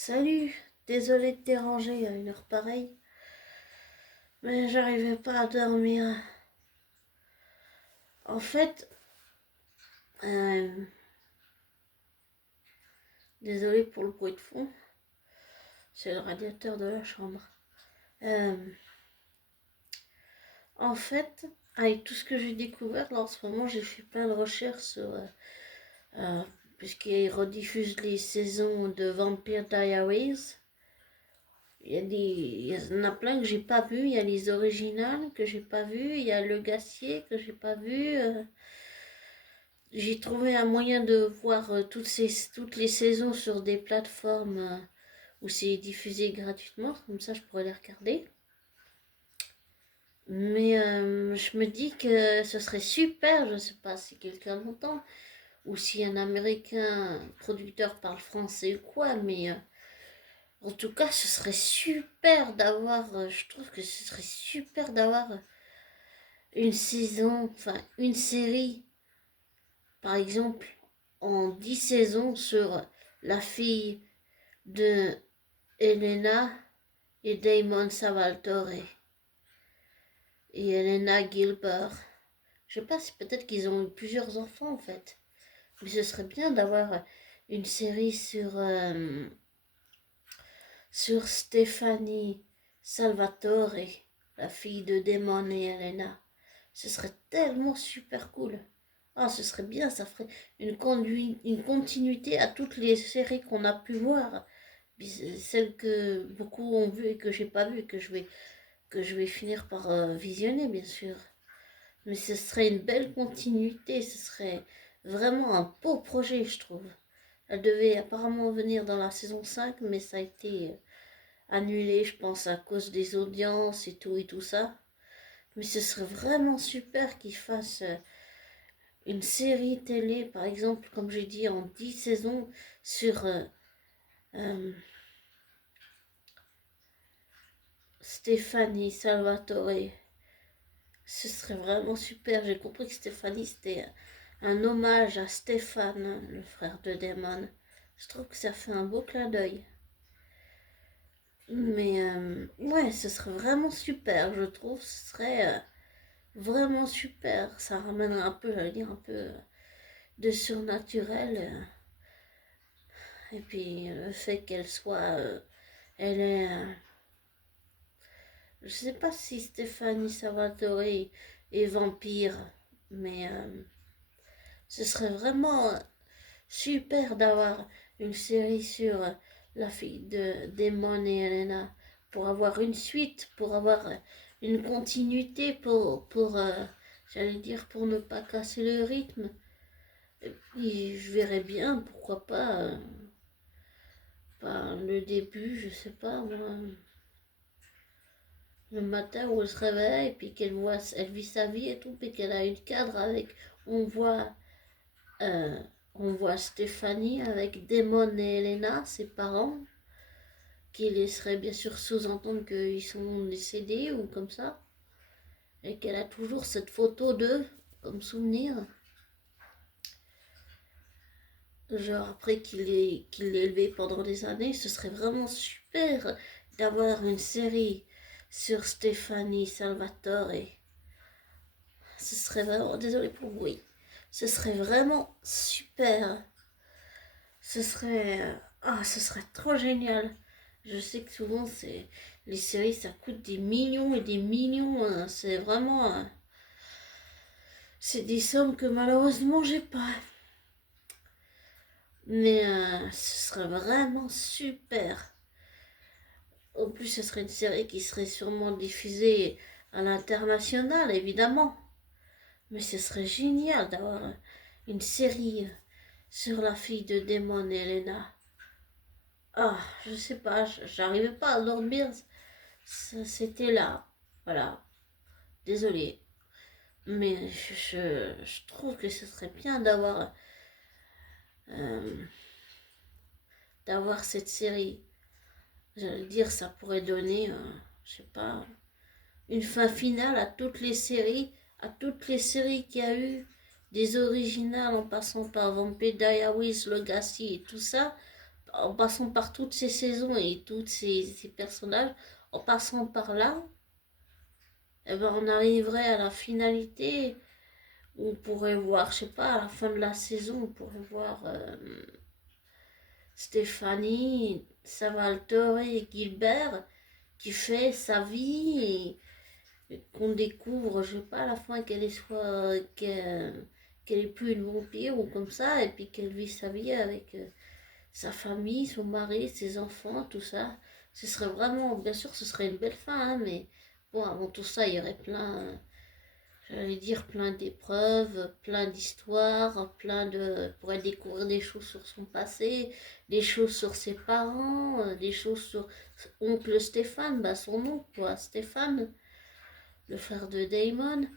Salut, désolé de déranger à une heure pareille, mais j'arrivais pas à dormir. En fait, euh, désolé pour le bruit de fond, c'est le radiateur de la chambre. Euh, en fait, avec tout ce que j'ai découvert, là en ce moment, j'ai fait plein de recherches sur, euh, puisqu'ils rediffusent les saisons de Vampire Diaries. Il y en a plein que j'ai pas vu. Il y a les originales que j'ai pas vu. Il y a Le Gacier que j'ai pas vu. J'ai trouvé un moyen de voir toutes les saisons sur des plateformes où c'est diffusé gratuitement, comme ça je pourrais les regarder. Mais je me dis que ce serait super, je ne sais pas si quelqu'un l'entend, ou si un Américain producteur parle français ou quoi, mais en tout cas ce serait super d'avoir, je trouve que ce serait super d'avoir une saison, enfin une série par exemple, en 10 saisons sur la fille de Elena et Damon Salvatore et Elena Gilbert. Je sais pas si peut-être qu'ils ont eu plusieurs enfants en fait. Mais ce serait bien d'avoir une série sur Stéphanie Salvatore, la fille de Damon et Elena. Ce serait tellement super cool. Ah, ce serait bien, ça ferait une continuité à toutes les séries qu'on a pu voir. Celles que beaucoup ont vues et que j'ai pas vues, que je vais finir par visionner, bien sûr. Mais ce serait une belle continuité, ce serait vraiment un beau projet, je trouve. Elle devait apparemment venir dans la saison 5, mais ça a été annulé, je pense, à cause des audiences et tout ça. Mais ce serait vraiment super qu'ils fassent une série télé, par exemple, comme j'ai dit, en 10 saisons sur euh, Stéphanie Salvatore. Ce serait vraiment super. J'ai compris que Stéphanie, c'était un hommage à Stéphane, le frère de Damon. Je trouve que ça fait un beau clin d'œil. Mais ouais, ce serait vraiment super, je trouve. Ce serait vraiment super. Ça ramènerait un peu, j'allais dire, un peu de surnaturel. Et puis le fait qu'elle soit elle est. Je sais pas si Stéphanie Salvatore est vampire, mais ce serait vraiment super d'avoir une série sur la fille de Damon et Elena, pour avoir une suite, pour avoir une continuité, j'allais dire, pour ne pas casser le rythme. Et puis je verrais bien, pourquoi pas, le début, je sais pas moi, le matin où elle se réveille, et puis elle vit sa vie et tout, puis qu'elle a une cadre avec, on voit, euh, on voit Stéphanie avec Damon et Elena, ses parents, qui laisseraient bien sûr sous-entendre qu'ils sont décédés ou comme ça, et qu'elle a toujours cette photo d'eux comme souvenir, genre après qu'il l'ait élevé pendant des années. Ce serait vraiment super d'avoir une série sur Stéphanie Salvatore. Ce serait vraiment, désolé pour le bruit, ce serait vraiment super. Ce serait trop génial. Je sais que souvent, les séries, ça coûte des millions et des millions, hein. C'est vraiment, c'est des sommes que malheureusement, j'ai pas. Mais ce serait vraiment super. En plus, ce serait une série qui serait sûrement diffusée à l'international, évidemment. Mais ce serait génial d'avoir une série sur la fille de Damon et Elena. Ah, je sais pas, j'arrivais pas à dormir. C'était là. Voilà. Désolée. Mais je trouve que ce serait bien euh, d'avoir cette série. J'allais dire, ça pourrait donner, je sais pas, une fin finale à toutes les séries qu'il y a eu, des originales en passant par Vampire Diaries, Legacy et tout ça, en passant par toutes ces saisons et tous ces personnages, en passant par là, eh ben, on arriverait à la finalité où on pourrait voir, je sais pas, à la fin de la saison, on pourrait voir Stéphanie, Salvatore et Gilbert qui fait sa vie et qu'on découvre, je sais pas, à la fin qu'elle est plus une vampire ou comme ça, et puis qu'elle vit sa vie avec sa famille, son mari, ses enfants, tout ça. Ce serait vraiment, bien sûr, ce serait une belle fin, hein, mais bon, avant tout ça, il y aurait plein, j'allais dire, plein d'épreuves, plein d'histoires, pourrait découvrir des choses sur son passé, des choses sur ses parents, des choses sur oncle Stéphane, bah son oncle, quoi, Stéphane, le frère de Damon.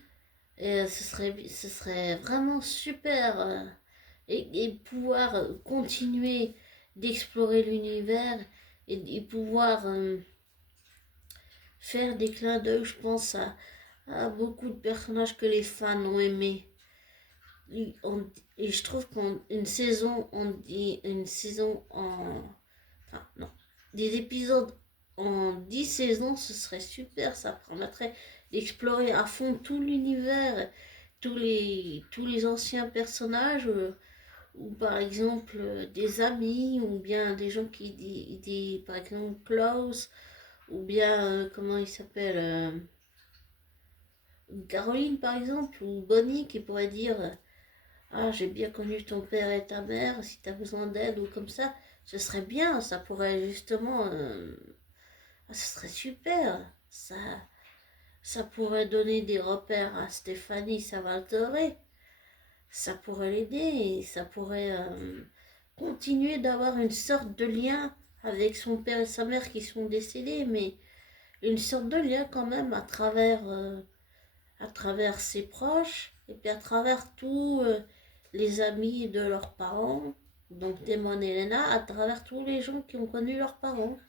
Et ce serait vraiment super. Et pouvoir continuer d'explorer l'univers et pouvoir faire des clins d'œil, je pense, à beaucoup de personnages que les fans ont aimés. Et je trouve qu'une saison, on dit une saison en... Enfin, non. Des épisodes en 10 saisons, ce serait super. Ça permettrait d'explorer à fond tout l'univers, tous les anciens personnages, ou par exemple des amis, ou bien des gens par exemple Klaus, ou bien, comment il s'appelle, Caroline par exemple, ou Bonnie qui pourrait dire ah, j'ai bien connu ton père et ta mère, si tu as besoin d'aide ou comme ça, ce serait bien, ça pourrait justement. Ce serait super, ça pourrait donner des repères à Stéphanie Salvatore, ça pourrait l'aider, ça pourrait continuer d'avoir une sorte de lien avec son père et sa mère qui sont décédés, mais une sorte de lien quand même à travers ses proches et puis à travers tous les amis de leurs parents, donc Damon et Elena, à travers tous les gens qui ont connu leurs parents.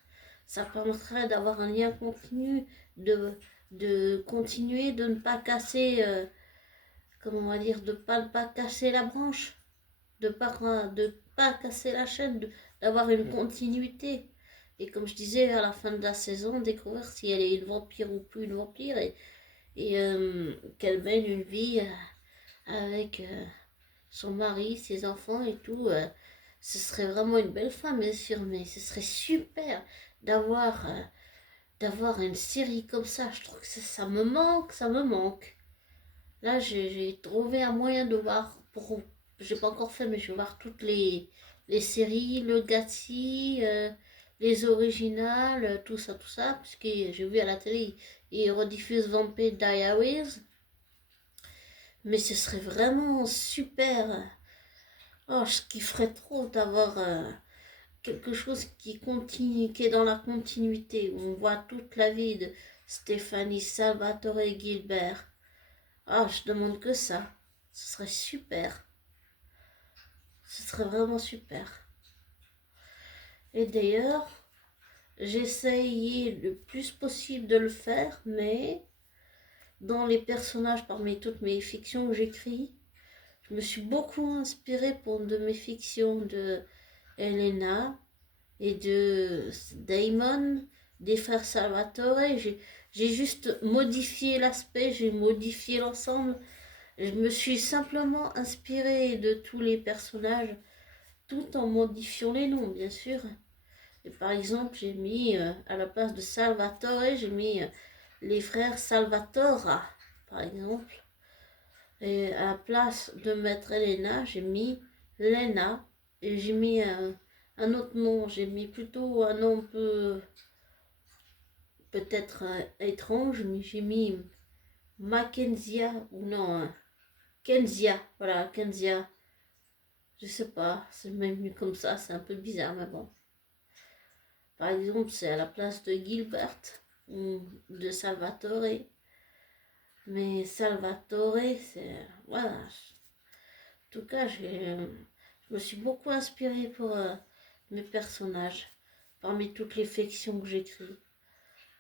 Ça permettrait d'avoir un lien continu, de continuer, de ne pas casser, comment on va dire, de pas casser la branche, de pas casser la chaîne, d'avoir une continuité. Et comme je disais, à la fin de la saison, découvrir si elle est une vampire ou plus une vampire et qu'elle mène une vie avec son mari, ses enfants et tout. Ce serait vraiment une belle femme, bien sûr, mais ce serait super d'avoir d'avoir une série comme ça. Je trouve que ça me manque, ça me manque. Là, j'ai trouvé un moyen de voir, j'ai pas encore fait, mais je vais voir toutes les séries, le Gatsby, les originales, tout ça, parce que j'ai vu à la télé, ils rediffusent Vampire Diaries, mais ce serait vraiment super. Oh, je kifferais trop d'avoir quelque chose qui continue, qui est dans la continuité, où on voit toute la vie de Stéphanie Salvatore et Gilbert. Ah, je demande que ça. Ce serait super. Ce serait vraiment super. Et d'ailleurs, j'essayais le plus possible de le faire, mais dans les personnages parmi toutes mes fictions que j'écris, je me suis beaucoup inspirée pour de mes fictions de Elena et de Damon, des frères Salvatore. J'ai juste modifié l'aspect, j'ai modifié l'ensemble. Je me suis simplement inspirée de tous les personnages, tout en modifiant les noms, bien sûr. Et par exemple, j'ai mis à la place de Salvatore, j'ai mis les frères Salvatora, par exemple. Et à la place de mettre Elena, j'ai mis Lena. Et j'ai mis un autre nom, j'ai mis plutôt un nom peut-être étrange, mais j'ai mis Mackenzia, ou non, Kenzia, voilà, Kenzia. Je sais pas, c'est même mieux comme ça, c'est un peu bizarre, mais bon. Par exemple, c'est à la place de Gilbert ou de Salvatore. Mais Salvatore, c'est... Voilà. En tout cas, je me suis beaucoup inspirée pour mes personnages, parmi toutes les fictions que j'écris.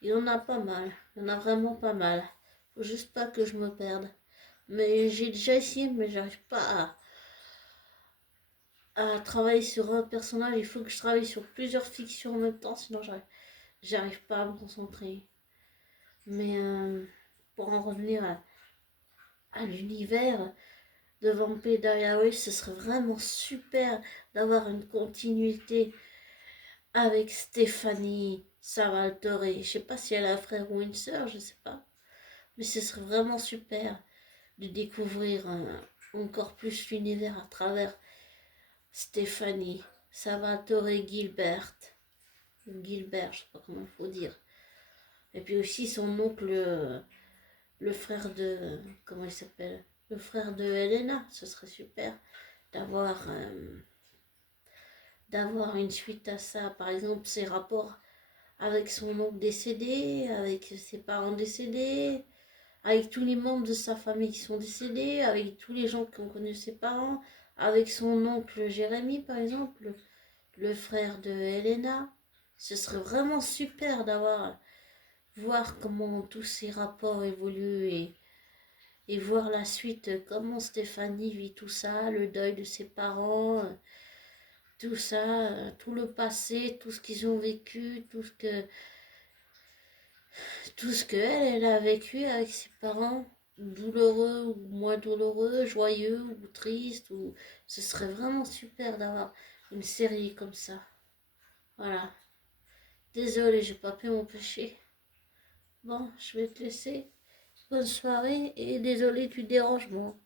Il y en a pas mal, il y en a vraiment pas mal. Faut juste pas que je me perde. Mais j'ai déjà essayé, mais j'arrive pas à travailler sur un personnage, il faut que je travaille sur plusieurs fictions en même temps, sinon j'arrive pas à me concentrer. Mais pour en revenir à l'univers de Vampire Diaries, ce serait vraiment super d'avoir une continuité avec Stéphanie Salvatore. Je sais pas si elle a un frère ou une sœur, je sais pas. Mais ce serait vraiment super de découvrir encore plus l'univers à travers Stéphanie Salvatore Gilbert. Gilbert, je sais pas comment il faut dire. Et puis aussi son oncle, le frère de... Comment il s'appelle? Le frère de Helena. Ce serait super d'avoir d'avoir une suite à ça. Par exemple, ses rapports avec son oncle décédé, avec ses parents décédés, avec tous les membres de sa famille qui sont décédés, avec tous les gens qui ont connu ses parents, avec son oncle Jérémy, par exemple, le frère de Helena. Ce serait vraiment super d'avoir voir comment tous ces rapports évoluent et voir la suite, comment Stéphanie vit tout ça, le deuil de ses parents, tout ça, tout le passé, tout ce qu'ils ont vécu, tout ce qu'elle elle a vécu avec ses parents, douloureux ou moins douloureux, joyeux ou triste, ou ce serait vraiment super d'avoir une série comme ça. Voilà. Désolée, j'ai pas pu m'empêcher. Bon, je vais te laisser. Bonne soirée et désolé du dérangement.